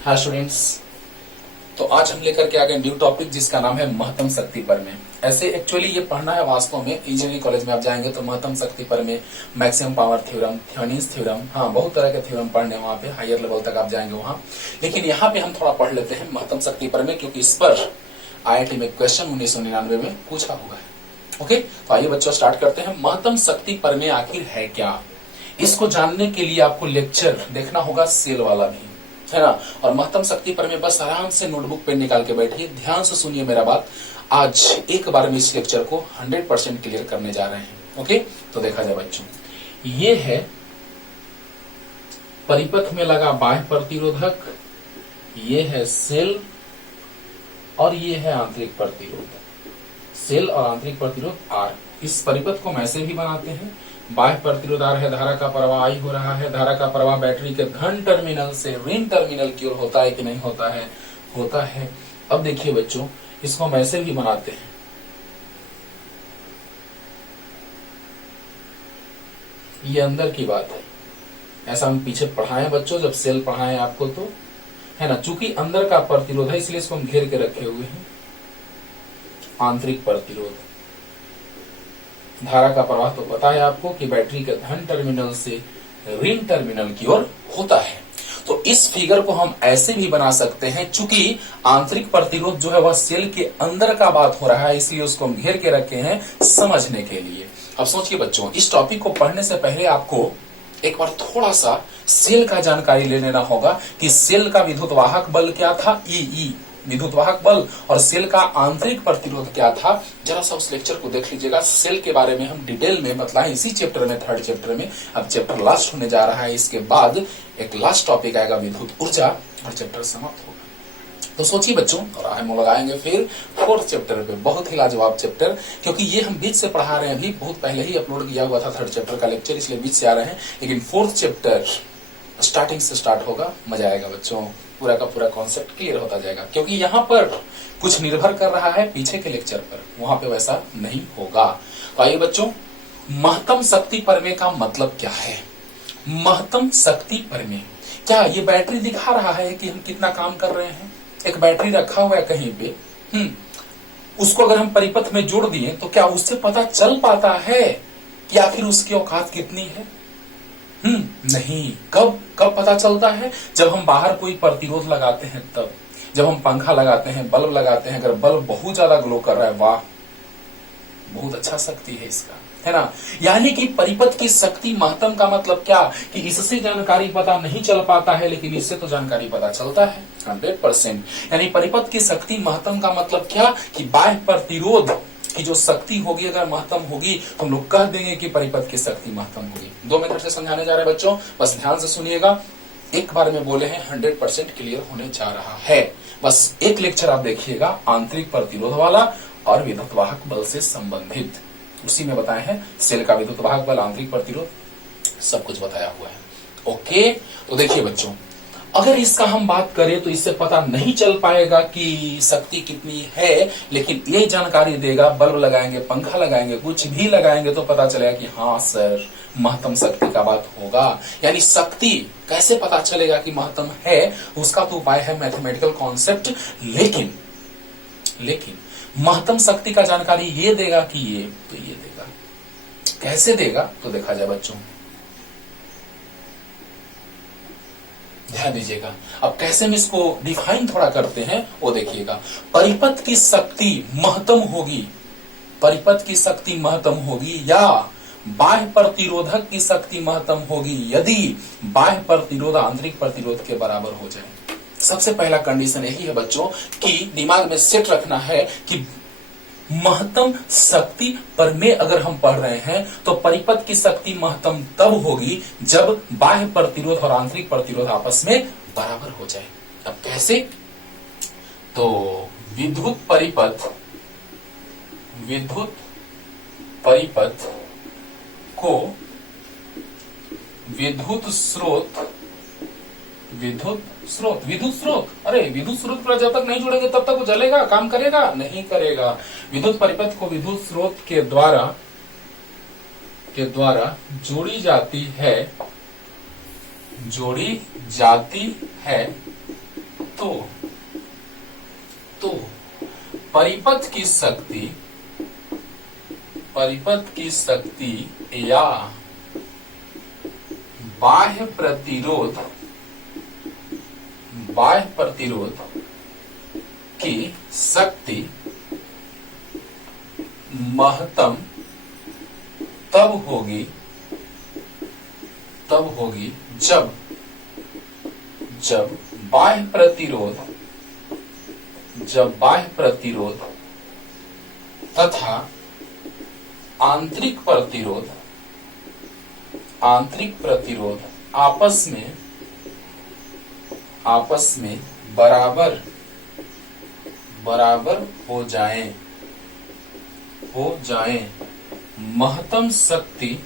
हाँ स्टूडेंट्स, तो आज हम लेकर के आ गए न्यू टॉपिक जिसका नाम है महत्तम शक्ति प्रमेय। ऐसे एक्चुअली ये पढ़ना है वास्तव में इंजीनियरिंग कॉलेज में आप जाएंगे तो महत्तम शक्ति प्रमेय, मैक्सिमम पावर थ्योरम, थ्योनिस थ्योरम, हाँ बहुत तरह के थ्योरम पढ़ने वहां पे हायर लेवल तक आप जाएंगे वहां। लेकिन यहाँ पे हम थोड़ा पढ़ लेते हैं महत्तम शक्ति प्रमेय, क्योंकि इस पर IIT में क्वेश्चन 1999 में पूछा हुआ है। ओके, तो आइए बच्चों स्टार्ट करते हैं। महत्तम शक्ति प्रमेय आखिर है क्या, इसको जानने के लिए आपको लेक्चर देखना होगा सेल वाला भी, है ना। और महत्तम शक्ति प्रमेय बस आराम से नोटबुक पेन निकाल के बैठिए, ध्यान से सुनिए मेरा बात। आज एक बार में इस लेक्चर को 100% क्लियर करने जा रहे हैं। ओके, तो देखा जाए बच्चों, ये है परिपथ में लगा बाह्य प्रतिरोधक, ये है सेल और ये है आंतरिक प्रतिरोध। सेल और आंतरिक प्रतिरोध आर। इस परिपथ को हम ऐसे भी बनाते हैं, बाह्य प्रतिरोध आर है, धारा का प्रवाह आई हो रहा है, धारा का प्रवाह बैटरी के धन टर्मिनल से ऋण टर्मिनल की ओर होता है कि नहीं होता है, होता है। अब देखिए बच्चों, इसको हम ऐसे भी बनाते हैं, ये अंदर की बात है, ऐसा हम पीछे पढ़ाए बच्चों जब सेल पढ़ाए आपको, तो है ना। चूंकि अंदर का प्रतिरोध है इसलिए इसको हम घेर के रखे हुए हैं। आंतरिक प्रतिरोध, धारा का प्रवाह तो पता है आपको कि बैटरी के धन टर्मिनल से ऋण टर्मिनल की ओर होता है। तो इस फिगर को हम ऐसे भी बना सकते हैं, चूंकि आंतरिक प्रतिरोध जो है वह सेल के अंदर का बात हो रहा है, इसलिए उसको हम घेर के रखे हैं समझने के लिए। अब सोचिए बच्चों, इस टॉपिक को पढ़ने से पहले आपको एक बार थोड़ा सा सेल का जानकारी ले लेना होगा कि सेल का विद्युत वाहक बल क्या था, ई विद्युत वाहक बल, और सेल का आंतरिक प्रतिरोध क्या था। जरा सा उस लेक्चर को देख लीजिएगा। सेल के बारे में हम डिटेल में बताएं इसी चैप्टर में, थर्ड चैप्टर में। अब चैप्टर लास्ट होने जा रहा है, इसके बाद एक लास्ट टॉपिक आएगा विद्युत ऊर्जा और चैप्टर समाप्त होगा। तो सोचिए बच्चों, और हम लगाएंगे फिर फोर्थ चैप्टर पे, बहुत ही लाजवाब चैप्टर, क्योंकि ये हम बीच से पढ़ा रहे हैं, अभी बहुत पहले ही अपलोड किया हुआ था थर्ड चैप्टर का लेक्चर, इसलिए बीच से आ रहे हैं। लेकिन फोर्थ चैप्टर स्टार्टिंग से स्टार्ट होगा, मजा आएगा बच्चों, पूरा का पूरा कॉन्सेप्ट क्लियर होता जाएगा। क्योंकि यहाँ पर कुछ निर्भर कर रहा है पीछे के लेक्चर पर, वहां पे वैसा नहीं होगा। तो आइए बच्चों, महत्तम शक्ति प्रमेय का मतलब क्या है। महत्तम शक्ति प्रमेय क्या, ये बैटरी दिखा रहा है कि हम कितना काम कर रहे हैं। एक बैटरी रखा हुआ है कहीं पे, उसको अगर हम परिपथ में जोड़ दिए तो क्या उससे पता चल पाता है कि आखिर उसकी औकात कितनी है। नहीं। कब कब पता चलता है, जब हम बाहर कोई प्रतिरोध लगाते हैं तब, जब हम पंखा लगाते हैं, बल्ब लगाते हैं, अगर बल्ब बहुत ज्यादा ग्लो कर रहा है, वाह बहुत अच्छा शक्ति है इसका, है ना। यानी कि परिपथ की शक्ति महत्तम का मतलब क्या कि इससे जानकारी पता नहीं चल पाता है, लेकिन इससे तो जानकारी पता चलता है 100%। यानी परिपथ की शक्ति महत्तम का मतलब क्या कि बाह्य प्रतिरोध की जो शक्ति होगी अगर महत्तम होगी तो हम लोग कह देंगे कि परिपथ की शक्ति महत्तम होगी। 2 मेथड से समझाने जा रहे हैं बच्चों, बस ध्यान से सुनिएगा। एक बार में बोले हैं 100% क्लियर होने जा रहा है। बस एक लेक्चर आप देखिएगा आंतरिक प्रतिरोध वाला और विद्युत वाहक बल से संबंधित, उसी में बताए हैं सेल का विद्युत वाहक बल, आंतरिक प्रतिरोध, सब कुछ बताया हुआ है। ओके, तो देखिए बच्चों, अगर इसका हम बात करें तो इससे पता नहीं चल पाएगा कि शक्ति कितनी है, लेकिन ये जानकारी देगा, बल्ब लगाएंगे, पंखा लगाएंगे, कुछ भी लगाएंगे तो पता चलेगा कि हाँ सर महत्तम शक्ति का बात होगा। यानी शक्ति कैसे पता चलेगा कि महत्तम है, उसका तो उपाय है मैथमेटिकल कॉन्सेप्ट। लेकिन महत्तम शक्ति का जानकारी ये देगा कि ये, तो ये देगा। कैसे देगा तो देखा जाए बच्चों, ध्यान दीजिएगा। अब कैसे हम इसको डिफाइन थोड़ा करते हैं वो देखिएगा। परिपथ की शक्ति महत्तम होगी, परिपथ की शक्ति महत्तम होगी या बाह्य प्रतिरोधक की शक्ति महत्तम होगी यदि बाह्य प्रतिरोध आंतरिक प्रतिरोध के बराबर हो जाए। सबसे पहला कंडीशन यही है बच्चों कि दिमाग में सेट रखना है कि महत्तम शक्ति प्रमेय अगर हम पढ़ रहे हैं तो परिपथ की शक्ति महत्तम तब होगी जब बाह्य प्रतिरोध और आंतरिक प्रतिरोध आपस में बराबर हो जाए। अब कैसे, तो विद्युत परिपथ को विद्युत स्रोत, अरे विद्युत स्रोत पर जब तक नहीं जुड़ेंगे तब तक वो जलेगा, काम करेगा नहीं करेगा। विद्युत परिपथ को विद्युत स्रोत के द्वारा जोड़ी जाती है तो परिपथ की शक्ति या बाह्य प्रतिरोध की शक्ति महत्तम तब होगी जब बाह्य प्रतिरोध तथा आंतरिक प्रतिरोध आपस में बराबर हो जाएं। महत्तम शक्ति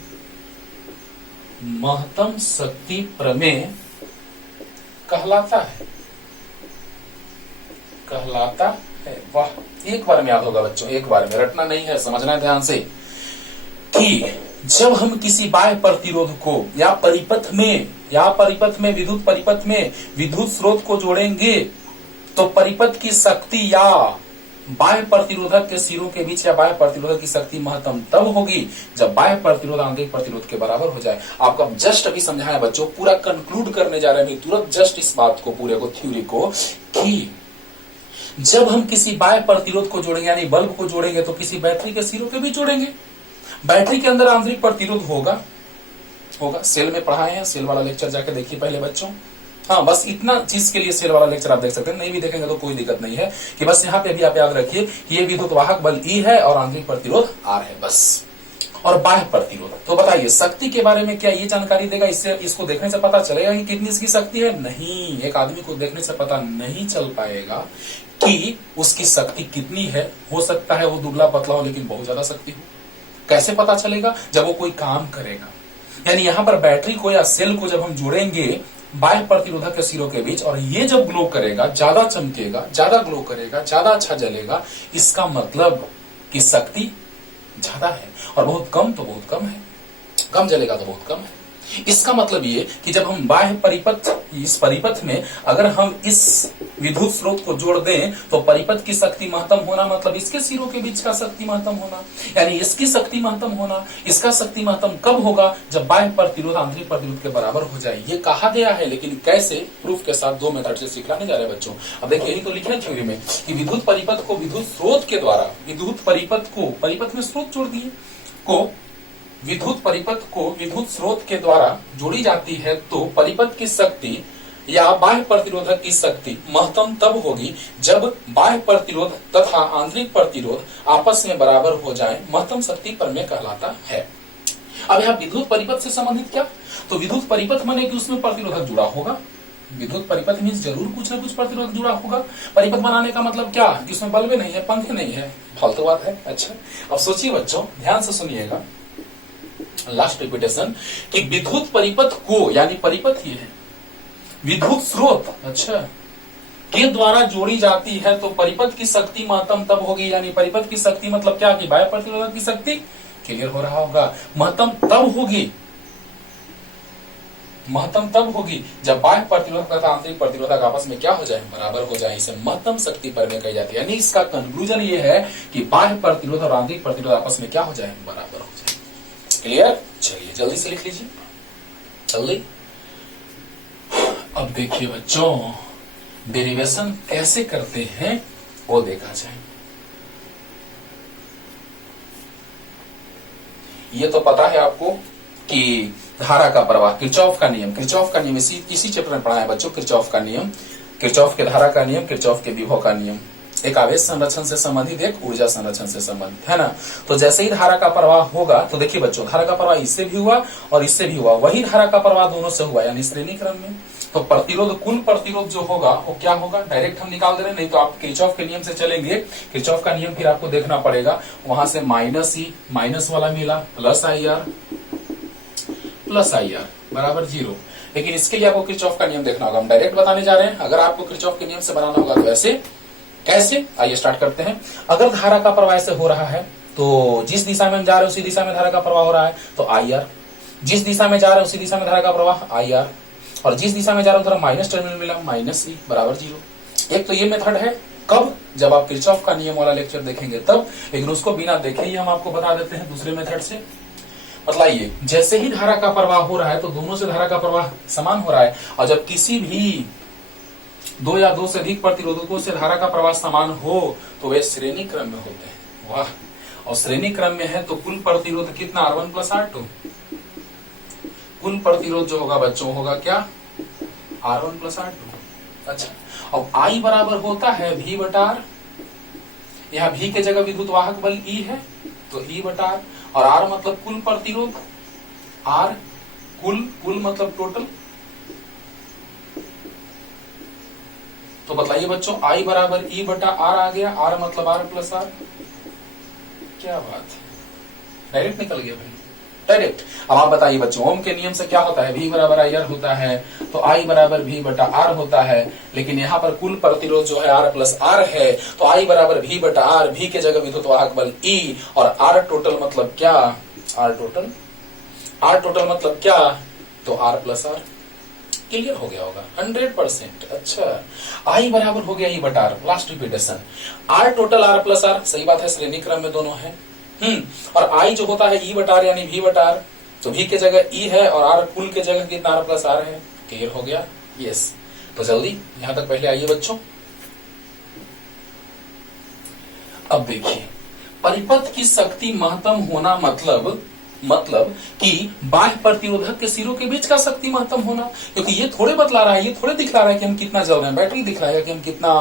प्रमेय कहलाता है। वाह, एक बार में याद होगा बच्चों, एक बार में रटना नहीं है, समझना है ध्यान से कि जब हम किसी बाह्य प्रतिरोध को या परिपथ में विद्युत स्रोत को जोड़ेंगे तो परिपथ की शक्ति या बाह्य प्रतिरोधक के सिरों के बीच या बाह्य प्रतिरोधक की शक्ति महत्तम तब होगी जब बाह्य प्रतिरोध आंतरिक प्रतिरोध के बराबर हो जाए। आपको जस्ट अभी समझाया बच्चों, पूरा कंक्लूड करने जा रहे हैं तुरंत जस्ट इस बात को, पूरे को, थ्योरी को, कि जब हम किसी बाह्य प्रतिरोध को जोड़ेंगे यानी बल्ब को जोड़ेंगे तो किसी बैटरी के सिरों के बीच जोड़ेंगे। बैटरी के अंदर आंतरिक प्रतिरोध होगा। सेल में पढ़ाए हैं, सेल वाला लेक्चर जाके देखिए पहले बच्चों। हाँ, बस इतना चीज के लिए सेल वाला लेक्चर आप देख सकते हैं, नहीं भी देखेंगे तो कोई दिक्कत नहीं है, कि बस यहाँ पे भी आप याद रखिए कि ये विद्युत वाहक बल E है और आंतरिक प्रतिरोध R है बस। और बाह्य प्रतिरोध, तो बताइए शक्ति के बारे में क्या ये जानकारी देगा? इससे इसको देखने से पता चलेगा कि कितनी इसकी शक्ति है? नहीं, एक आदमी को देखने से पता नहीं चल पाएगा कि उसकी शक्ति कितनी है। हो सकता है वो दुबला पतला हो लेकिन बहुत ज्यादा शक्ति हो। कैसे पता चलेगा? जब वो कोई काम करेगा। यानी यहाँ पर बैटरी को या सेल को जब हम जोड़ेंगे बाह्य प्रतिरोधक के सिरों के बीच और ये जब ग्लो करेगा, ज्यादा चमकेगा, ज्यादा ग्लो करेगा, ज्यादा अच्छा जलेगा, इसका मतलब कि शक्ति ज्यादा है। और बहुत कम तो बहुत कम है, कम जलेगा तो बहुत कम है। इसका मतलब ये कि जब हम बाह्य इस परिपथ में अगर हम इस विद्युत स्रोत को जोड़ दें तो परिपथ की शक्ति महत्तम होना मतलब इसके सिरों के बीच का शक्ति महत्तम होना, यानी इसकी शक्ति महत्तम होना। इसका शक्ति महत्तम कब होगा? जब बाह्य प्रतिरोध आंतरिक प्रतिरोध के बराबर हो जाए। ये कहा गया है, लेकिन कैसे? प्रूफ के साथ 2 मेथड से सिखलाने जा रहे हैं बच्चों। अब देखिए, यही तो लिखा है थ्योरी में कि विद्युत परिपथ को विद्युत स्रोत के द्वारा, परिपथ में स्रोत जोड़ दिए विद्युत परिपथ को विद्युत स्रोत के द्वारा जोड़ी जाती है तो परिपथ की शक्ति या बाह्य प्रतिरोधक की शक्ति महत्तम तब होगी जब बाह्य प्रतिरोध तथा आंतरिक प्रतिरोध आपस में बराबर हो जाएं। महत्तम शक्ति प्रमेय कहलाता है। अब यहाँ विद्युत परिपथ से संबंधित क्या? तो विद्युत परिपथ माने कि उसमें प्रतिरोधक जुड़ा होगा। विद्युत परिपथ मीन्स जरूर कुछ न कुछ प्रतिरोधक जुड़ा होगा। परिपथ बनाने का मतलब क्या? कि उसमें बल्बे नहीं है, पंखे नहीं है, फालतू बात है। अच्छा, अब सोचिए बच्चों, ध्यान से सुनिएगा, लास्ट रिपीटेशन, कि विद्युत परिपथ को, यानी परिपथ ही है, विद्युत स्रोत अच्छा के द्वारा जोड़ी जाती है तो परिपथ की शक्ति महत्तम तब होगी। यानी परिपथ की शक्ति मतलब क्या? कि बाह्य प्रतिरोधक की शक्ति, क्लियर हो रहा होगा, महत्तम तब होगी जब बाह्य प्रतिरोधक तथा आंतरिक प्रतिरोधक आपस में क्या हो जाए? बराबर हो जाए। इसे महत्तम शक्ति प्रमेय कही जाती है। यानी इसका कंक्लूजन ये है कि बाह्य प्रतिरोध और आंतरिक प्रतिरोध आपस में क्या हो जाए? बराबर हो जाए। क्लियर? चलिए जल्दी से लिख लीजिए, जल्दी। अब देखिए बच्चों, डेरिवेशन कैसे करते हैं वो देखा जाए। ये तो पता है आपको कि धारा का प्रवाह, किरचॉफ का नियम इसी चैप्टर में पढ़ा है बच्चों। किरचॉफ का नियम, किरचॉफ के धारा का नियम, किरचॉफ के विभव का नियम, एक आवेश संरक्षण से संबंधित, एक ऊर्जा संरक्षण से संबंधित, है ना। तो जैसे ही धारा का प्रवाह होगा, तो देखिए बच्चों, धारा का प्रवाह इससे भी हुआ और इससे भी हुआ, वही धारा का प्रवाह दोनों से हुआ, यानी श्रेणी क्रम में। तो प्रतिरोध, कुल प्रतिरोध जो होगा वो क्या होगा? डायरेक्ट हम निकाल दे रहे हैं, नहीं तो आप किरचॉफ के नियम से चलेंगे। किरचॉफ का नियम फिर आपको देखना पड़ेगा, वहां से माइनस वाला मिला, प्लस आई आर बराबर 0। लेकिन इसके लिए आपको किरचॉफ का नियम देखना होगा। हम डायरेक्ट बताने जा रहे हैं। अगर आपको किरचॉफ के नियम से बनाना होगा तो ऐसे, कैसे? आइए स्टार्ट करते हैं। अगर धारा का प्रवाह ऐसे हो रहा है तो जिस दिशा में हम जा रहे हैं उसी दिशा में धारा का प्रवाह हो रहा है तो आई आर, जिस दिशा में जा रहे हैं उसी दिशा में धारा का प्रवाह आई आर, और जिस दिशा में जा रहा है उधर माइनस टर्मिनल मिला, माइनस ई बराबर 0। एक तो ये मेथड है, कब? जब आप किरचॉफ का नियम वाला लेक्चर देखेंगे तब, लेकिन उसको बिना देखे ही हम आपको बता देते हैं दूसरे मेथड से। बतलाइए, जैसे ही धारा का प्रवाह हो रहा है तो दोनों से धारा का प्रवाह समान हो रहा है, और जब किसी भी दो या दो से अधिक प्रतिरोधकों से धारा का प्रवाह समान हो तो वे श्रेणी क्रम में होते हैं। वाह, और श्रेणी क्रम में है तो कुल प्रतिरोध कितना? R1 plus R2। कुल प्रतिरोध जो होगा बच्चों होगा क्या? R1 plus R2। अच्छा, अब I बराबर होता है V बटा R। यहाँ V के जगह विद्युत वाहक बल E है तो E बटा R, और R मतलब कुल प्रतिरोध, R कुल मतलब टोटल। तो बताइए बच्चों, I बराबर E बटा R आ गया, R मतलब R प्लस R। क्या बात है, डायरेक्ट निकल गया भाई, डायरेक्ट। अब आप बताइए बच्चों, ओम के नियम से क्या होता है? V बराबर IR होता है, तो I बराबर V बटा R होता है, लेकिन यहाँ पर कुल प्रतिरोध जो है R प्लस R है, तो I बराबर V बटा R, V के जगह विद्युत वाहक बल E, और R टोटल मतलब क्या? R टोटल मतलब क्या? तो R प्लस R। क्लियर हो गया होगा 100%। अच्छा, I बराबर हो गया E बटा R, last repetition. R total R plus R, सही बात है, श्रेणी क्रम में दोनों है। और I जो होता है E बटा R यानी V बटा R, तो V के जगह E है और R कुल के जगह कितना? R प्लस R है। क्लियर हो गया? यस। तो जल्दी यहां तक पहले आइए बच्चों। अब देखिए, परिपथ की शक्ति महत्तम होना मतलब कि बाह्य प्रतिरोधक के सिरों के बीच का शक्ति महत्तम होना, क्योंकि ये थोड़े बतला रहा है, ये थोड़े दिखला रहा है कि हम कितना जल रहे हैं। बैटरी दिखलाएगा कि हम कितना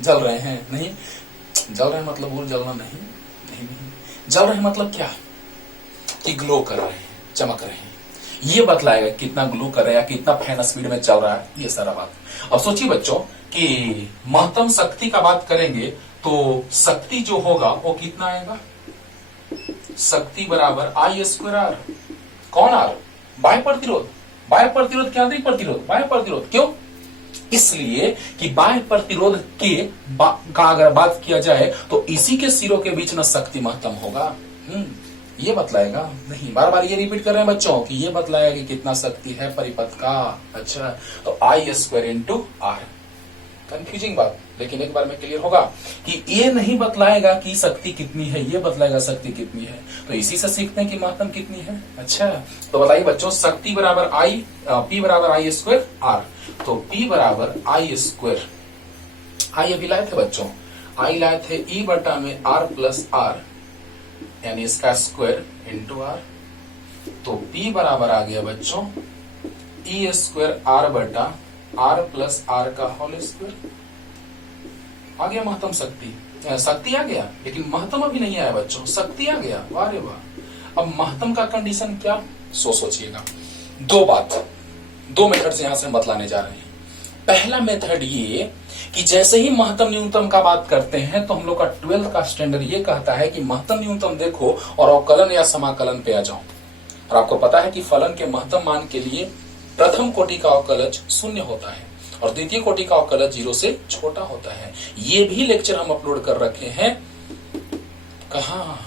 जल रहे हैं? नहीं, जल रहे हैं मतलब और जलना नहीं, जल रहे हैं मतलब क्या? कि ग्लो कर रहे हैं, चमक रहे हैं, ये बतलाएगा कितना ग्लो कर रहा है या कितना फैन स्पीड में चल रहा है, ये सारा बात। अब सोचिए बच्चों कि महत्तम शक्ति का बात करेंगे तो शक्ति जो होगा वो कितना आएगा? शक्ति बराबर I स्क्वायर R। कौन R? बाह्य प्रतिरोध। बाह्य प्रतिरोध क्या? आंतरिक प्रतिरोध। बाह्य प्रतिरोध क्यों? इसलिए कि बाह्य प्रतिरोध का अगर बात किया जाए तो इसी के सिरों के बीच में शक्ति महत्तम होगा। ये बतलाएगा नहीं, बार बार ये रिपीट कर रहे हैं बच्चों कि ये बतलाएगा कि कितना शक्ति है परिपथ का। अच्छा, तो I square into R। Confusing बात, लेकिन एक बार में क्लियर होगा कि ये नहीं बतलाएगा कि शक्ति कितनी है, ये बतलाएगा शक्ति कितनी है। तो इसी से सीखते हैं कि महत्तम कितनी है। अच्छा, तो बताइए बच्चों, शक्ति बराबर P बराबर I स्क्वायर R, तो P बराबर I स्क्वायर, I अभी लाए थे बच्चों, I लाए थे E बटा में R प्लस R, यानी इसका स्क्वायर इंटू R। तो P बराबर आ गया बच्चों E स्क्वायर R बटा R प्लस R का होल स्क्वायर। आ गया महत्तम शक्ति आ गया, लेकिन महत्तम अभी नहीं आया बच्चों, शक्ति आ गया। वाह रे वाह। अब महत्तम का कंडीशन क्या? सोचिएगा, दो मेथड से यहां से बतलाने जा रहे हैं। पहला मेथड ये कि जैसे ही महत्तम न्यूनतम का बात करते हैं तो हम लोग का 12th का स्टैंडर्ड ये कहता है कि महत्तम न्यूनतम देखो और अवकलन या समाकलन पे आ जाओ। और आपको पता है कि फलन के महत्तम मान के लिए प्रथम कोटि का अवकलज 0 होता है और द्वितीय कोटि का अवकलज 0 से छोटा होता है। ये भी लेक्चर हम अपलोड कर रखे हैं। कहाँ?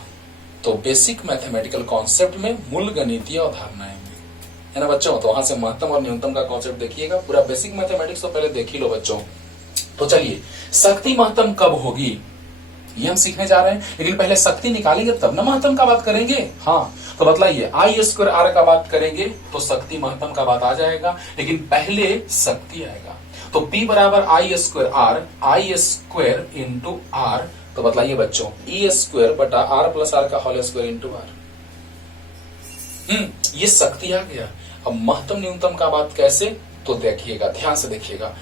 तो बेसिक मैथमेटिकल कॉन्सेप्ट में, मूल गणितीय अवधारणाएं में, है ना बच्चों। तो वहां से महत्तम और न्यूनतम का कॉन्सेप्ट देखिएगा। पूरा बेसिक मैथमेटिक्स तो पहले देख ही लो बच्चों। तो चलिए, शक्ति महत्तम कब होगी ये हम सीखने जा रहे हैं, लेकिन पहले शक्ति निकालेंगे तब ना महत्तम का बात करेंगे। हाँ, तो बतलाइए, I स्क्वायर R का बात करेंगे तो शक्ति महत्तम का बात आ जाएगा, लेकिन पहले शक्ति आएगा। तो P बराबर I square R, I square into R। तो बतलाइए बच्चों, E स्क्वायर बटा R प्लस R का होल स्क्वायर इंटू R। ये शक्ति आ गया। अब महत्तम न्यूनतम का बात कैसे? तो देखिएगा, ध्यान से देखिएगा।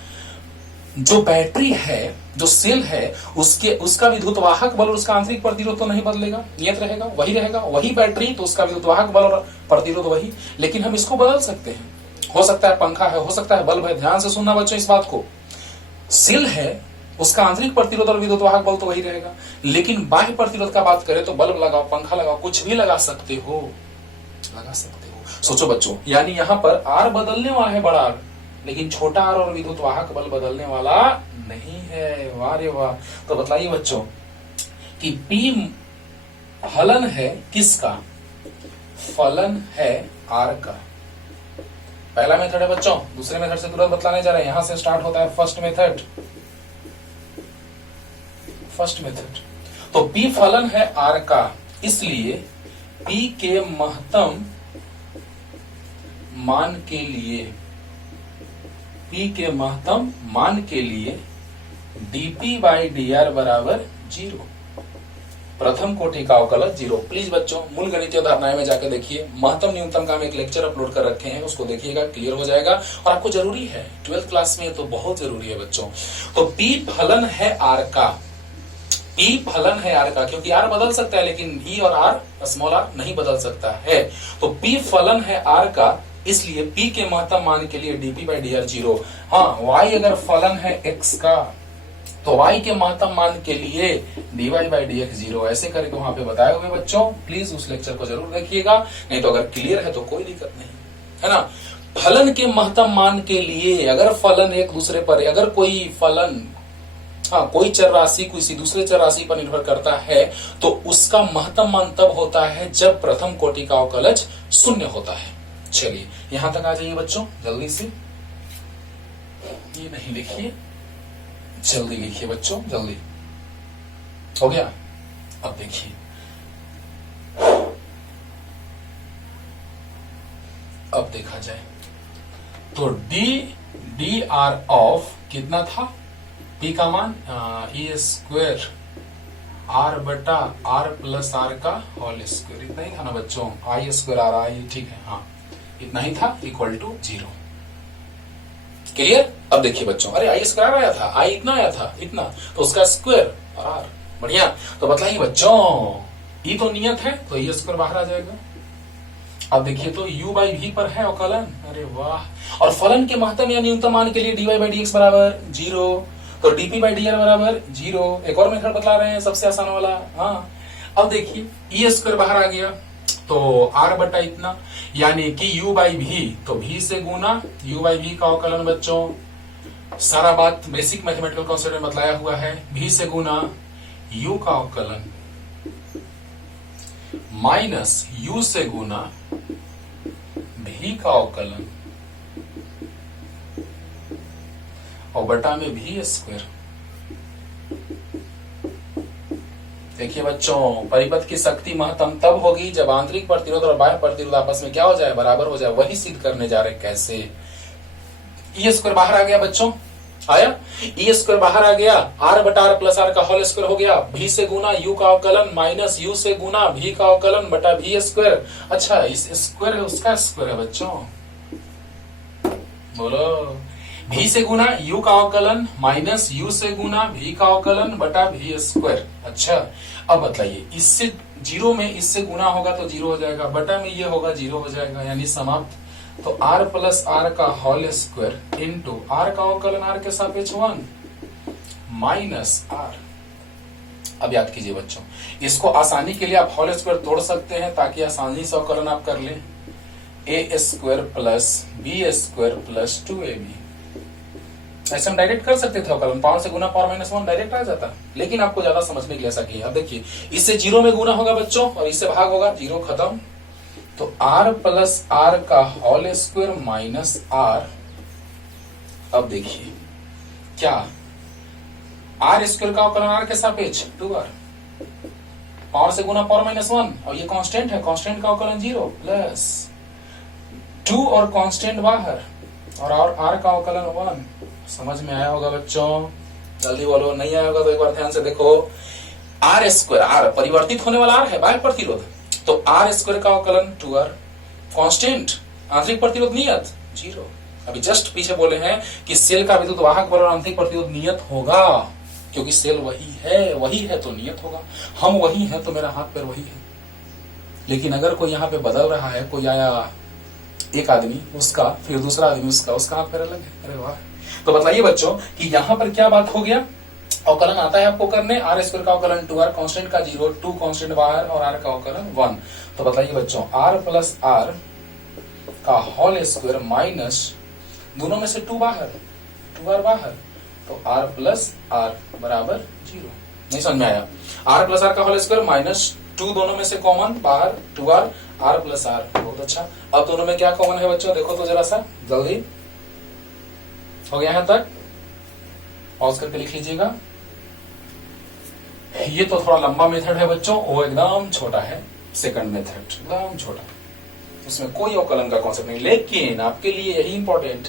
जो बैटरी है, जो सेल है, उसका विद्युत वाहक बल और उसका आंतरिक प्रतिरोध तो नहीं बदलेगा, नियत रहेगा, वही रहेगा। वही बैटरी तो उसका विद्युत वाहक बल और प्रतिरोध वही, लेकिन हम इसको बदल सकते हैं। हो सकता है पंखा है, हो सकता है बल्ब है। ध्यान से सुनना बच्चों इस बात को। सेल है, उसका आंतरिक प्रतिरोध और विद्युत वाहक बल तो वही रहेगा, लेकिन बाह्य प्रतिरोध का बात करें तो बल्ब लगाओ, पंखा लगाओ, कुछ भी लगा सकते हो, लगा सकते हो। सोचो बच्चों, यानी यहाँ पर R बदलने वाला है, बड़ा R, लेकिन छोटा R और विद्युत वाहक बल बदलने वाला नहीं है। वाह रे वाह। तो बताइए बच्चों कि P हलन है किसका? फलन है R का। पहला मेथड है बच्चों। दूसरे मेथड से तुरंत बतलाने जा रहे हैं। यहां से स्टार्ट होता है फर्स्ट मेथड। First method. तो P फलन है R का, इसलिए P के महत्तम मान के लिए, P के महत्तम मान के लिए dp/dr बराबर 0। प्रथम कोटि का अवकलज 0। प्लीज बच्चों मूल गणितीय धारणाएं में जाकर देखिए, महत्तम न्यूनतम का हम एक लेक्चर अपलोड कर रखे हैं, उसको देखिएगा, क्लियर हो जाएगा। और आपको जरूरी है 12th क्लास में, तो बहुत जरूरी है बच्चों। तो P फलन है R का, P फलन है R का, क्योंकि R बदल सकता है लेकिन E और R स्मॉल r नहीं बदल सकता है। तो P फलन है R का, इसलिए P के महत्तम मान के लिए dp/dr 0। हाँ, Y अगर फलन है X का, तो Y के महत्तम मान के लिए dy/dx 0। ऐसे करके वहां पे बताए हुए बच्चों, प्लीज उस लेक्चर को जरूर देखिएगा, नहीं तो अगर क्लियर है तो कोई दिक्कत नहीं है ना। फलन के महत्तम मान के लिए अगर फलन एक दूसरे पर, अगर कोई फलन, हाँ, कोई चर राशि किसी दूसरे चर राशि पर निर्भर करता है, तो उसका महत्तम मान तब होता है जब प्रथम कोटि का अवकलज 0 होता है। चलिए यहां तक आ जाइए बच्चों, जल्दी से। ये नहीं लिखिए, जल्दी लिखिए बच्चों, जल्दी हो गया। अब देखिए, अब देखा जाए तो dr ऑफ कितना था, P का मान e स्क्वायर r बटा r प्लस r का होल स्क्वायर, इतना ही था ना बच्चों, i स्क्वायर r आई, ठीक है, हाँ इतना ही था, इक्वल टू 0। क्लियर। अब देखिए बच्चों, अरे आई स्क्वायर आया था, आई इतना आया था, इतना, तो उसका स्क्वायर और आर, बढ़िया। तो बताइए बच्चों, ई तो नियत है तो ई स्क्वायर बाहर आ जाएगा। अब देखिए तो u/v पर है अवकलन, अरे वाह। और फलन के महत्तम या न्यूनतम मान के लिए dy/dx बराबर 0, तो dp/dr बराबर 0। एक और मेथड बतला रहे हैं, सबसे आसान वाला। हाँ, अब देखिए ई स्क्वायर बाहर आ गया, तो r बटा इतना, यानी कि u/v, तो v से गुना u/v का अवकलन बच्चों, सारा बात बेसिक मैथमेटिकल कॉन्सेप्ट में बतलाया हुआ है। v से गुना u का अवकलन माइनस u से गुना v का अवकलन और बटा में v स्क्वायर। देखिए बच्चों, परिपथ की शक्ति महत्तम तब होगी जब आंतरिक प्रतिरोध और बाह्य प्रतिरोध आपस में क्या हो जाए, बराबर हो जाए। वही सिद्ध करने जा रहे, कैसे। ई स्क्वायर बाहर आ गया बच्चों, आया, ई स्क्वायर बाहर आ गया, r बटा r प्लस r का होल स्क्वायर हो गया, v से गुना u का अवकलन माइनस u से गुना v का अवकलन बटा v स्क्वायर। अच्छा, इस स्क्वायर है उसका स्क्वायर है बच्चों, बोलो। v से गुना u का अवकलन माइनस u से गुना v का अवकलन बटा v स्क्वायर। अच्छा, अब बताइए, इससे 0 में इससे गुना होगा तो 0 हो जाएगा, बटा में ये होगा 0 हो जाएगा, यानी समाप्त। तो r प्लस r का होल स्क्वायर इंटू r का अवकलन r के सापेक्ष 1 माइनस r। अब याद कीजिए बच्चों, इसको आसानी के लिए आप होल स्क्वायर तोड़ सकते हैं ताकि आसानी से अवकलन आप कर लें। a square plus b square plus 2ab, ऐसे हम डायरेक्ट कर सकते थे अवकलन, पावर से गुना पावर माइनस 1 डायरेक्ट आ जाता, लेकिन आपको ज्यादा समझने के लिए ऐसा किया। अब देखिए, इससे 0 में गुना होगा बच्चों और इससे भाग होगा, 0 खत्म। तो r प्लस r का होल स्क्वायर माइनस r। अब देखिए क्या, r स्क्वायर का अवकलन r के सापेक्ष 2r, पावर से गुना पावर माइनस 1, और ये कांस्टेंट है, कांस्टेंट का अवकलन 0 प्लस 2 और कांस्टेंट बाहर, और r का अवकलन 1। समझ में आया होगा बच्चों, जल्दी बोलो, नहीं आया होगा तो एक बार ध्यान से देखो। r स्क्वायर, r परिवर्तित होने वाला r है, बाह्य प्रतिरोध, तो r स्क्वायर का अवकलन 2r, कांस्टेंट आंतरिक प्रतिरोध नियत 0। अभी जस्ट पीछे बोले हैं कि सेल का विद्युत वाहक बल और आंतरिक प्रतिरोध नियत होगा, क्योंकि सेल वही है तो नियत होगा। हम वही है तो मेरा हाथ पैर वही है। लेकिन अगर कोई यहाँ पे बदल रहा है, कोई आया एक आदमी उसका, फिर दूसरा आदमी उसका हाथ पैर अलग है, अरे वाह। तो बताइए बच्चों कि यहाँ पर क्या बात हो गया, अवकलन आता है आपको करने, r स्क्वायर का अवकलन 2r, कांस्टेंट का 0, 2 कांस्टेंट बाहर और r का अवकलन 1। तो बताइए बच्चों, r प्लस r का होल स्क्वायर माइनस, दोनों में से 2 बाहर, 2r बाहर, तो r प्लस r बराबर 0। नहीं समझ में आया, r प्लस r का होल स्क्वायर माइनस 2, दोनों में से कॉमन बाहर 2r, r प्लस r। बहुत अच्छा। अब दोनों में क्या कॉमन है बच्चों, देखो तो जरा सा जल्दी। हो गया यहाँ तक, पॉज करके लिख लीजिएगा। ये तो थोड़ा लंबा मेथड है बच्चों, वो एकदम छोटा है सेकंड मेथड, एकदम छोटा, उसमें कोई अवकलन का कॉन्सेप्ट नहीं, लेकिन आपके लिए यही इंपॉर्टेंट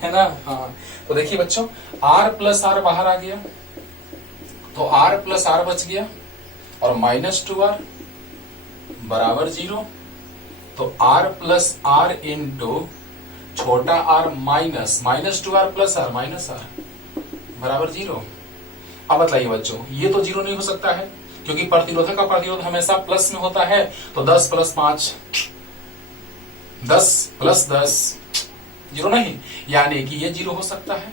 है ना। हाँ, तो देखिए बच्चों, r प्लस आर बाहर आ गया तो r प्लस आर बच गया और -2r बराबर 0, तो r प्लस आर इंटू छोटा r minus -2r plus r minus r बराबर 0। अब बताइए बच्चों, ये तो 0 नहीं हो सकता है क्योंकि प्रतिरोधक का प्रतिरोध हमेशा प्लस में होता है, तो 10 प्लस 5 10 प्लस 10 0 नहीं, यानी कि ये 0 हो सकता है,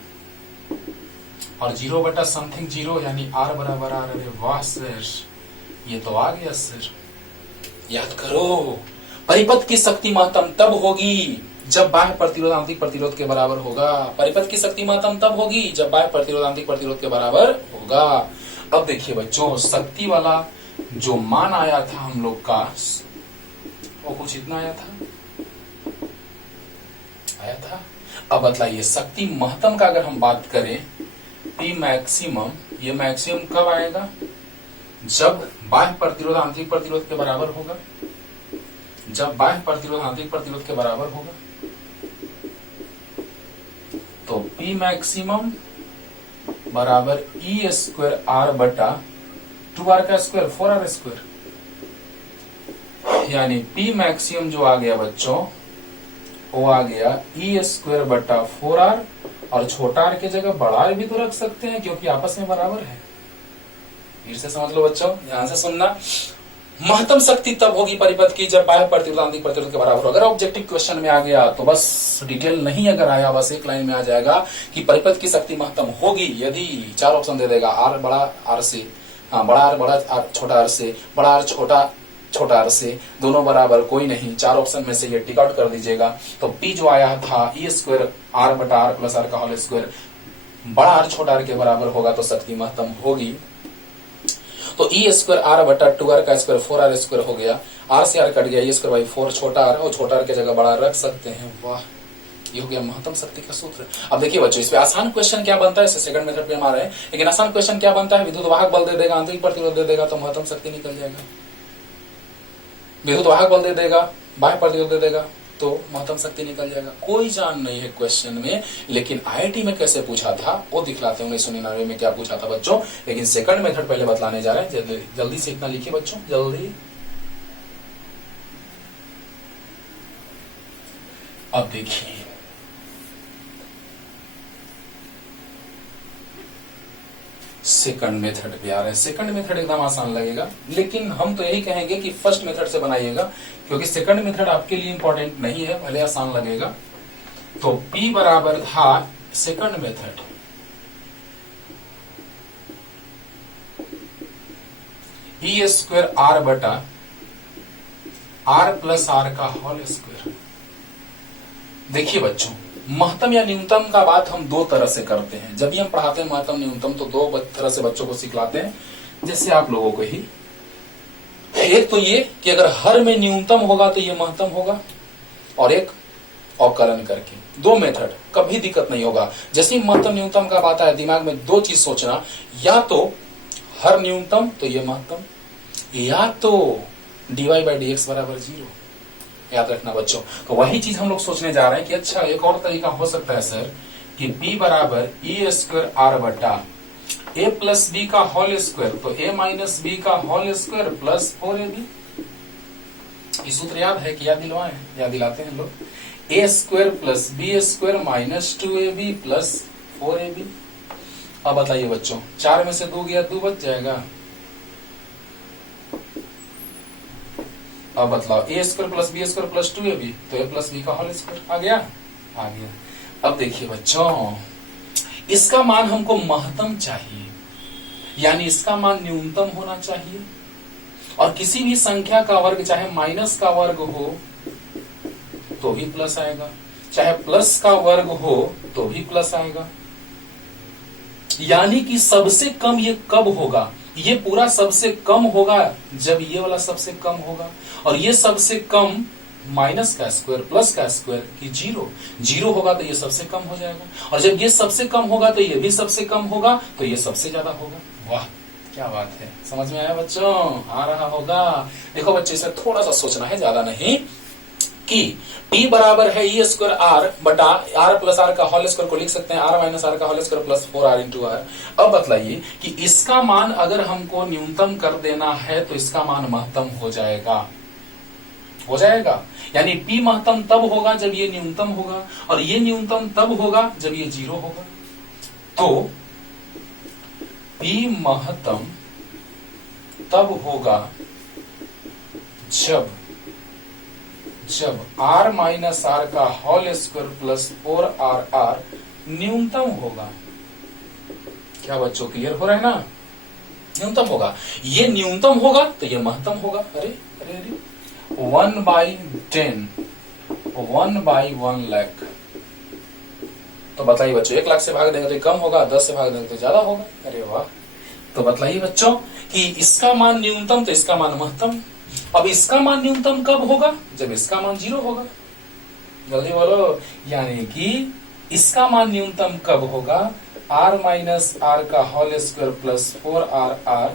और 0 बटा समथिंग 0 यानी r बराबर r। अरे वाह सर, ये तो आ गया सर। याद करो, परिपथ की शक्ति महत्तम तब होगी जब बाह्य प्रतिरोध आंतरिक प्रतिरोध के बराबर होगा। परिपथ की शक्ति महत्तम तब होगी जब बाह्य प्रतिरोध आंतरिक प्रतिरोध के बराबर होगा। अब देखिए बच्चों, शक्ति वाला जो मान आया था हम लोग का, वो कुछ इतना आया था। अब बतलाइए, शक्ति महत्तम का अगर हम बात करें, P मैक्सिमम, ये मैक्सिमम कब आएगा? जब बाह्य प्रतिरोध आंतरिक प्रतिरोध के बराबर होगा, जब बाह्य प्रतिरोध आंतरिक प्रतिरोध के बराबर होगा। तो P मैक्सिमम बराबर E स्क्वायर R बटा 2R का स्क्वायर 4R स्क्वायर, यानी P मैक्सिमम जो आ गया बच्चों, वो आ गया E स्क्वायर बटा 4R, और छोटा r की जगह बड़ा r भी तो रख सकते हैं क्योंकि आपस में बराबर है। फिर से समझ लो बच्चों, ध्यान से सुनना। महत्तम शक्ति तब होगी परिपथ की जब बाह्य प्रतिरोध आंतरिक प्रतिरोध के बराबर हो। अगर ऑब्जेक्टिव क्वेश्चन में आ गया तो बस डिटेल नहीं, अगर आया बस एक लाइन में आ जाएगा कि परिपथ की शक्ति महत्तम होगी यदि 4 ऑप्शन दे देगा, r बड़ा r से, बड़ा r बड़ा r छोटा r से, बड़ा r छोटा r से, दोनों बराबर कोई नहीं, 4 ऑप्शन में से ये टिक आउट कर दीजिएगा। तो P जो आया था E स्क्वायर R बटा R प्लस R का होल स्क्वायर, बड़ा R छोटा r के बराबर होगा तो शक्ति महत्तम होगी। तो E स्क्वायर R बटा 2R का स्क्वायर 4R स्क्वायर हो गया, R से R कट गया, E स्क्वायर बाई 4 छोटा r, और छोटा r की जगह बड़ा रख सकते हैं। वाह, ये हो गया महत्तम शक्ति का सूत्र। अब देखिए बच्चों, इस पे आसान क्वेश्चन क्या बनता है, इसे सेकंड मेथड पे हम आ रहे हैं, लेकिन आसान क्वेश्चन क्या बनता है, विद्युत वाहक बल दे देगा, आंतरिक प्रतिरोध दे देगा तो महत्तम शक्ति निकल जाएगा। विद्युत वाहक बल दे देगा, बाह्य प्रतिरोध दे देगा तो महत्तम शक्ति निकल जाएगा। कोई जान नहीं है क्वेश्चन में, लेकिन IIT में कैसे पूछा था वो दिखलाते हैं। 1999 में क्या पूछा था बच्चों, लेकिन सेकंड मेथड पहले बतलाने जा रहे हैं। जल्दी से इतना लिखिए बच्चों, जल्दी। अब देखिए, सेकंड मेथड पे आ रहे हैं। सेकंड मेथड एकदम आसान लगेगा, लेकिन हम तो यही कहेंगे कि फर्स्ट मेथड से बनाइएगा, क्योंकि सेकंड मेथड आपके लिए इंपॉर्टेंट नहीं है, भले आसान लगेगा। तो P बराबर था second method, E square R बटा R प्लस R का होल स्क्वायर। देखिए बच्चों, महत्तम या न्यूनतम का बात हम दो तरह से करते हैं। जब भी हम पढ़ाते हैं महत्तम न्यूनतम तो दो तरह से बच्चों को सिखलाते हैं, जैसे आप लोगों को ही। एक तो ये कि अगर हर में न्यूनतम होगा तो ये महत्तम होगा, और एक अवकलन करके। दो मेथड, कभी दिक्कत नहीं होगा। जैसे ही महत्तम न्यूनतम का बात है, दिमाग में दो चीज सोचना, या तो हर न्यूनतम तो ये महत्तम, या तो dy बाई dx बराबर 0। याद रखना बच्चों। तो वही चीज हम लोग सोचने जा रहे हैं कि अच्छा, एक और तरीका हो सकता है सर कि P बराबर E स्क्वायर R बटा A प्लस बी का होल स्क्वायर, तो A माइनस बी का होल स्क्वायर प्लस 4AB। ये सूत्र याद है कि याद दिलवाए, याद दिलाते हैं लोग। A square plus B square minus 2AB plus 4AB। अब बताइए बच्चों, 4 में से 2 गया, 2 बच जाएगा। अब बतलाओ, A square plus B square plus 2AB, तो A प्लस B का होल स्क्वायर आ गया। अब देखिए बच्चों, इसका मान हमको महत्तम चाहिए, यानी इसका मान न्यूनतम होना चाहिए, और किसी भी संख्या का वर्ग चाहे माइनस का वर्ग हो तो भी प्लस आएगा, चाहे प्लस का वर्ग हो तो भी प्लस आएगा। यानी कि सबसे कम ये कब होगा, ये पूरा सबसे कम होगा जब ये वाला सबसे कम होगा, और ये सबसे कम माइनस का स्क्वायर प्लस का स्क्वायर की 0 होगा तो ये सबसे कम हो जाएगा, और जब ये सबसे कम होगा तो ये भी सबसे कम होगा, तो ये सबसे ज्यादा होगा। वाह, क्या बात है, समझ में आया बच्चों? आ रहा होगा। देखो बच्चे, इसे थोड़ा सा सोचना है, ज्यादा नहीं, कि P बराबर है ई स्क्वायर आर बटा आर प्लस आर का होल स्क्वायर को लिख सकते हैं आर माइनस आर का whole square plus 4r into R. अब बतलाइए कि इसका मान अगर हमको न्यूनतम कर देना है तो इसका मान महत्तम हो जाएगा, हो जाएगा। यानी P महत्तम तब होगा जब ये न्यूनतम होगा, और ये न्यूनतम तब होगा जब ये 0 होगा। तो P महत्तम तब होगा जब r माइनस आर का होल स्क्वायर प्लस 4r न्यूनतम होगा। क्या बच्चों क्लियर हो रहा है ना? न्यूनतम होगा, ये न्यूनतम होगा तो ये महत्तम होगा। अरे अरे अरे 1/10 1/1,00,000। तो बताइए बच्चों, 1 लाख से भाग देंगे तो कम होगा, 10 से भाग देंगे तो ज्यादा होगा। अरे वाह। तो बताइए बच्चों कि इसका मान न्यूनतम तो इसका मान महत्तम। अब इसका मान न्यूनतम कब होगा? जब इसका मान 0 होगा। जल्दी बोलो। यानी कि इसका मान न्यूनतम कब होगा? r माइनस आर का होल स्क्वायर प्लस 4r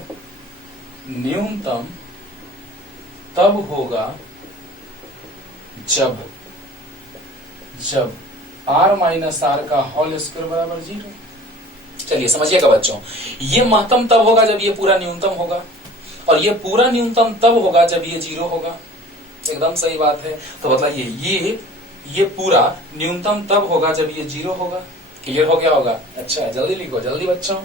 न्यूनतम तब होगा जब r माइनस आर का होल स्क्वायर बराबर 0। चलिए समझिएगा बच्चों, ये महत्तम तब होगा जब ये पूरा न्यूनतम होगा, और ये पूरा न्यूनतम तब होगा जब ये 0 होगा। एकदम सही बात है। तो बताइए ये पूरा न्यूनतम तब होगा जब ये 0 होगा। क्लियर हो गया होगा? अच्छा, जल्दी लिखो, जल्दी बच्चों।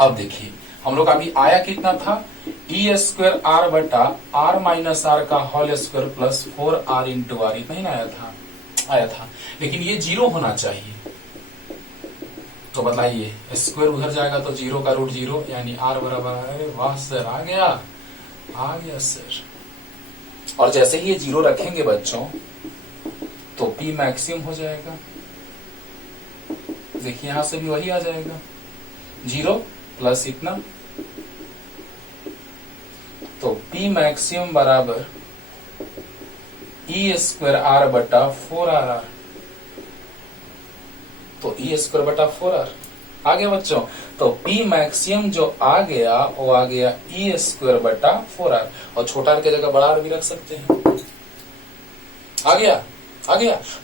अब देखिए, हम लोग अभी आया कितना था? ई स्क्वायर आर बटा आर माइनस आर का whole square plus 4r into R, इतना ही ना आया था। लेकिन ये 0 होना चाहिए। तो बताइए, स्क्वायर उधर जाएगा तो 0 का रूट 0, यानी r बराबर। अरे वाह सर, आ गया सर। और जैसे ही ये 0 रखेंगे बच्चों तो P मैक्सिमम हो जाएगा। देखिए यहां से भी वही आ जाएगा, 0 प्लस इतना, तो P मैक्सिमम बराबर ई स्क्वायर आर बटा 4r। तो ई स्क्वायर बटा 4r आ गया बच्चों। तो P मैक्सिमम जो आ गया वो आ गया ई स्क्वायर बटा 4r, और छोटा r की जगह बड़ा r भी रख सकते हैं। आ गया।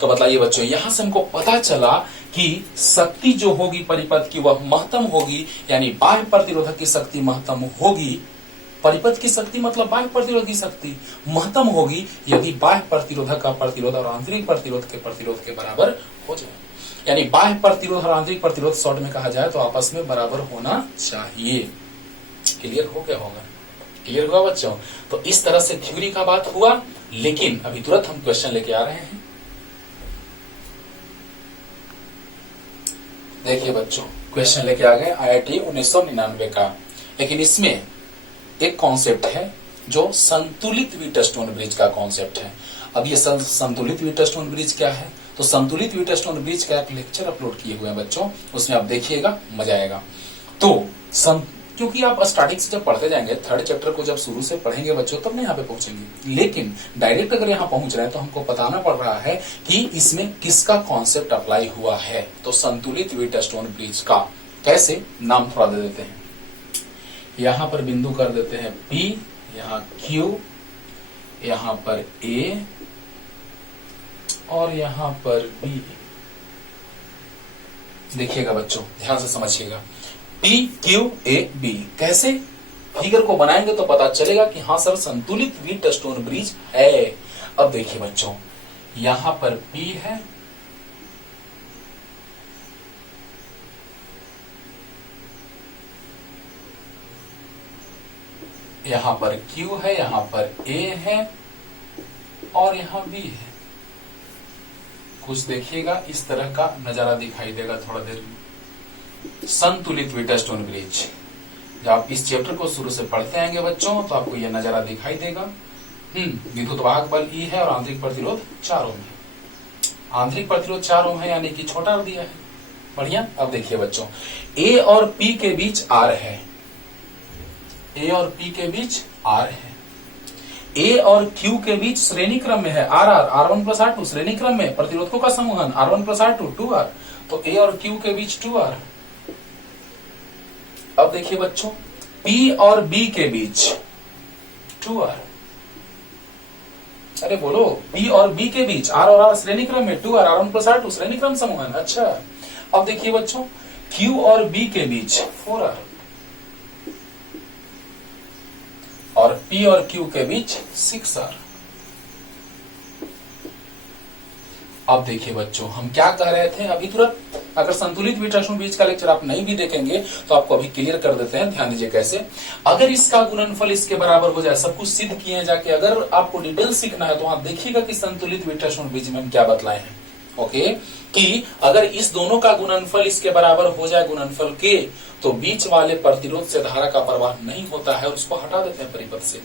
तो बताइए बच्चों, यहां से हमको पता चला कि शक्ति जो होगी परिपथ की वह महत्तम होगी, यानी बाह्य प्रतिरोधक की शक्ति महत्तम होगी। परिपथ की शक्ति मतलब बाह्य प्रतिरोध की शक्ति महत्तम होगी यदि बाह्य प्रतिरोधक का प्रतिरोध और आंतरिक प्रतिरोध के प्रतिरोध के बराबर हो जाए। यानी बाह्य प्रतिरोध और आंतरिक प्रतिरोध शॉर्ट में कहा जाए तो आपस में बराबर होना चाहिए। क्लियर हो गया होगा? क्लियर हुआ बच्चों? तो इस तरह से थ्योरी का बात हुआ, लेकिन अभी तुरंत हम क्वेश्चन लेके आ रहे हैं। देखिए बच्चों, क्वेश्चन लेके आ गए IIT 1999 का, लेकिन इसमें एक कॉन्सेप्ट है जो संतुलित व्हीटस्टोन ब्रिज का कॉन्सेप्ट है। अब ये संतुलित व्हीटस्टोन ब्रिज क्या है? तो संतुलित व्हीटस्टोन ब्रिज का एक लेक्चर अपलोड किए हुए हैं बच्चों, उसमें आप देखिएगा, मजा आएगा। तो क्योंकि आप स्टार्टिंग से जब पढ़ते जाएंगे, 3rd चैप्टर को जब शुरू से पढ़ेंगे बच्चों, तब ना यहाँ पे पहुंचेंगे। लेकिन डायरेक्ट अगर यहाँ पहुंच रहे हैं तो हमको बताना पड़ रहा है कि इसमें किसका कॉन्सेप्ट अप्लाई हुआ है। तो संतुलित व्हीटस्टोन ब्रिज का कैसे, नाम थोड़ा दे देते हैं। यहां पर बिंदु कर देते हैं P, यहां Q, यहां पर A और यहां पर B। देखिएगा बच्चों, ध्यान से समझिएगा, P Q A B कैसे फिगर को बनाएंगे तो पता चलेगा कि हाँ सर संतुलित व्हीटस्टोन ब्रिज है। अब देखिए बच्चों, यहां पर P है, यहां पर Q है, यहां पर A है और यहां B है। कुछ देखिएगा इस तरह का नजारा दिखाई देगा थोड़ा देर में। संतुलित व्हीटस्टोन ब्रिज, जब आप इस चैप्टर को शुरू से पढ़ते आएंगे बच्चों तो आपको यह नजारा दिखाई देगा। विद्युत वाहक बल E है और आंतरिक प्रतिरोध 4 ओम है। आंतरिक प्रतिरोध 4 ओम है, यानी कि छोटा दिया है। बढ़िया। अब देखिए बच्चों, A और P के बीच R है, A और P के बीच R है। ए और क्यू के बीच श्रेणी क्रम में है are are, R1 plus R2 श्रेणी क्रम में प्रतिरोधकों का समूहन R1 प्लस R2 2R, तो ए और क्यू के बीच 2R। अब देखिए बच्चों पी और बी के बीच 2R, अरे बोलो पी और बी के बीच आर और आर श्रेणी क्रम में 2R, R1 प्लस R2 श्रेणी क्रम समूहन। अच्छा अब देखिए बच्चों क्यू और बी के बीच 4R और P और Q के बीच 6R। अब देखिए बच्चों हम क्या कह रहे थे अभी तुरंत, अगर संतुलित विटाशून्य बीज का लेक्चर आप नहीं भी देखेंगे तो आपको अभी क्लियर कर देते हैं। ध्यान दीजिए कैसे, अगर इसका गुणनफल इसके बराबर हो जाए, सब कुछ सिद्ध किए हैं जाके, अगर आपको डिटेल सीखना है तो वहां देखिएगा कि संतुलित विटाशून्य बीज में हम क्या बतलाए हैं। ओके, कि अगर इस दोनों का गुणनफल इसके बराबर हो जाए गुणनफल के, तो बीच वाले प्रतिरोध से धारा का प्रवाह नहीं होता है और उसको हटा देते हैं परिपथ से।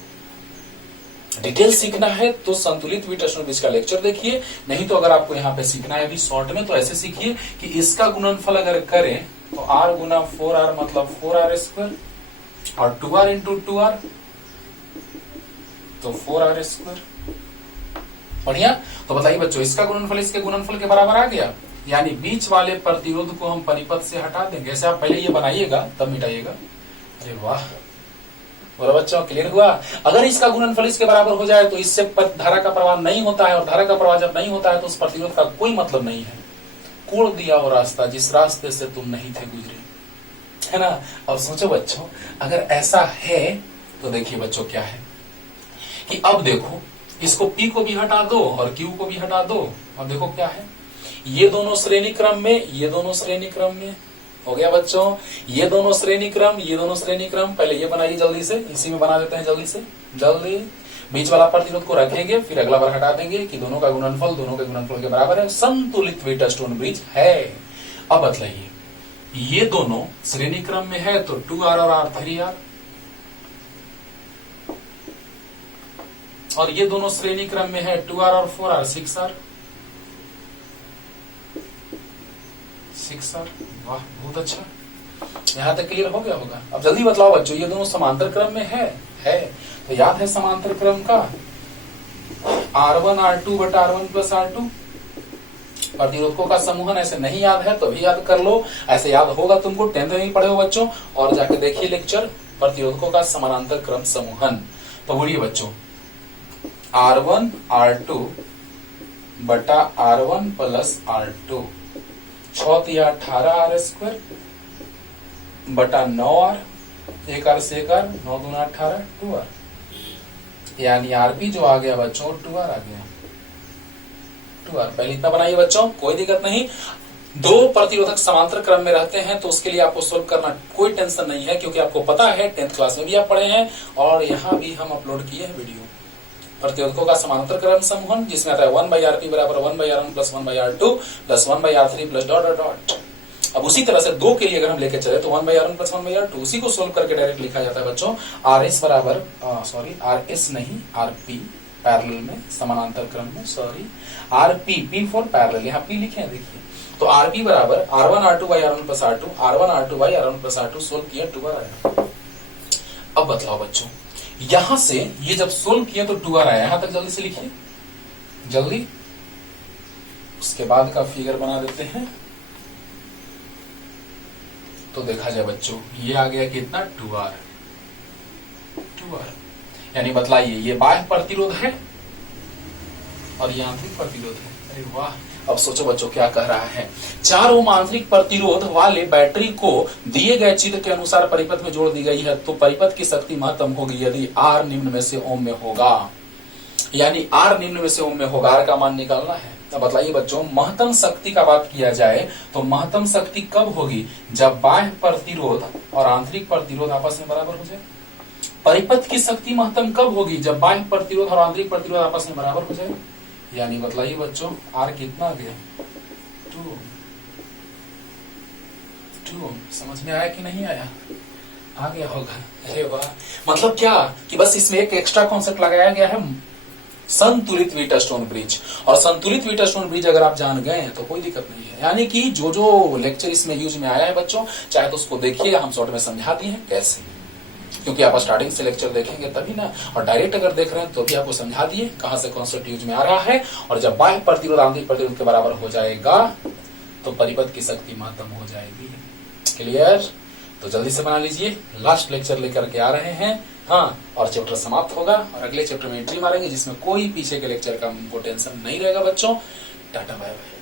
डिटेल सीखना है तो संतुलित विटाशून्य बीज का लेक्चर देखिए, नहीं तो अगर आपको यहाँ पे सीखना है अभी शॉर्ट में तो ऐसे सीखिए कि इसका गुणनफल अगर करें तो r गुना 4r मतलब 4r स्क्वायर और 2r इंटू 2r तो 4r स्क्वायर। बढ़िया, तो बताइए बच्चों इसका गुणनफल इसके गुणनफल के बराबर आ गया, यानी बीच वाले प्रतिरोध को हम परिपथ से हटा देंगे। ऐसे आप पहले ये बनाइएगा तब मिटाइएगा। अरे वाह, बोलो बच्चों क्लियर हुआ। अगर इसका गुणनफल इसके बराबर हो जाए तो इससे धारा का प्रवाह नहीं होता है, और धारा का प्रवाह जब नहीं होता है तो उस प्रतिरोध का कोई मतलब नहीं है। कोड़ दिया वो रास्ता जिस रास्ते से तुम नहीं थे गुजरे, है ना। अब सोचो बच्चों अगर ऐसा है तो देखिए बच्चों क्या है कि अब देखो इसको P को भी हटा दो और Q को भी हटा दो, और देखो क्या है, ये दोनों श्रेणी क्रम में, ये दोनों श्रेणी क्रम में हो गया बच्चों, ये दोनों श्रेणी क्रम, ये दोनों श्रेणी क्रम। पहले ये बनाइए जल्दी से, इसी में बना देते हैं जल्दी से, जल्दी बीच वाला प्रतिरोध को रखेंगे, फिर अगला बार हटा देंगे कि दोनों का गुणनफल दोनों के गुणनफल के बराबर है, संतुलित वीटस्टोन ब्रिज है। अब बतलाइए ये दोनों श्रेणी क्रम में है तो 2R और R 3R, और ये दोनों श्रेणी क्रम में है 2R और 4R 6R 6R। वाह बहुत अच्छा, यहां तक क्लियर हो गया होगा। अब जल्दी बतलाओ बच्चों ये दोनों समांतर क्रम में है तो याद है समांतर क्रम का R1 R2 बटा R1 प्लस R2 प्रतिरोधकों का समूहन। ऐसे नहीं याद है तो भी याद कर लो, ऐसे याद होगा तुमको 10th में ही पढ़े हो बच्चों, और जाके देखिए लेक्चर प्रतिरोधकों का समानांतर क्रम समूहन। तो बोलिए बच्चों R1 R2 बटा R1 प्लस R2 6 या 18R स्क्वायर बटा 9R, 1R से 1R 9 दूना 18 2R, यानी आरपी जो आ गया बच्चों 2R आ गया 2R। पहले इतना बनाइए बच्चों, कोई दिक्कत नहीं। दो प्रतिरोधक समांतर क्रम में रहते हैं तो उसके लिए आपको सोल्व करना कोई टेंशन नहीं है, क्योंकि आपको पता है 10th क्लास में भी आप पढ़े हैं और यहाँ भी हम अपलोड किए हैं वीडियो। प्रतिरोधकों का समांतर क्रम समूहन जिसमें आता है 1/Rp बराबर 1/R1 plus 1/R2 plus 1/R3 plus dot dot dot. अब उसी तरह से दो के लिए अगर हम लेके चले तो 1/R1 प्लस 1/R2, उसी को सोल्व करके डायरेक्ट लिखा जाता है बच्चों RS बराबर RS नहीं RP पैरेलल में समानांतर क्रम में, RP P फॉर पैरेलल, यहाँ P लिखे हैं देखिए। तो RP बराबर R1 R2 by R1 plus R2 R1 R2 by R1 plus R2 solve किया 2R आया। अब बतलाओ बच्चों यहां से ये जब सोल्व किया तो 2R आया, यहां तक जल्दी से लिखिए जल्दी, उसके बाद का फिगर बना देते हैं। तो देखा जाए बच्चों ये आ गया कितना 2R, यानी बतलाइए ये बाह्य प्रतिरोध है और ये आंतरिक प्रतिरोध है। अरे वाह, अब सोचो बच्चों क्या कह रहा है, 4 ओम आंतरिक प्रतिरोध वाले बैटरी को दिए गए चित्र के अनुसार परिपथ में जोड़ दी गई है तो परिपथ की शक्ति महत्तम होगी यदि R निम्न में से ओम में होगा, यानी R निम्न में से ओम में होगा, R का मान निकालना है। अब बताइए बच्चों महत्तम शक्ति का बात किया जाए तो महत्तम शक्ति कब होगी, जब बाह्य प्रतिरोध और आंतरिक प्रतिरोध आपस में बराबर हो जाए। परिपथ की शक्ति महत्तम कब होगी, जब बाह्य प्रतिरोध और आंतरिक प्रतिरोध आपस में बराबर हो जाए। यानी बतलाइए बच्चों R कितना आ गया 2। समझ में आया कि नहीं आया, आ गया होगा। अरे वाह, मतलब क्या कि बस इसमें एक एक्स्ट्रा कॉन्सेप्ट लगाया गया है संतुलित वीटस्टोन ब्रिज, और संतुलित वीटस्टोन ब्रिज अगर आप जान गए हैं तो कोई दिक्कत नहीं है। यानी कि जो जो लेक्चर इसमें यूज में आया है बच्चों चाहे तो उसको देखिएगा, हम शॉर्ट में समझा दिए हैं कैसे। क्योंकि आप स्टार्टिंग से लेक्चर देखेंगे तभी ना, और डायरेक्ट अगर देख रहे हैं तो भी आपको समझा दिए कहां से कॉन्सेप्ट यूज में आ रहा है। और जब बाह्य प्रतिरोध आंतरिक प्रतिरोध के बराबर हो जाएगा तो परिपथ की शक्ति महत्तम हो जाएगी। क्लियर? तो जल्दी से बना लीजिए, लास्ट लेक्चर लेकर के आ रहे हैं। हाँ, और चैप्टर समाप्त होगा और अगले चैप्टर में एंट्री मारेंगे जिसमें कोई पीछे के लेक्चर का टेंशन नहीं रहेगा बच्चों। Tata bye bye.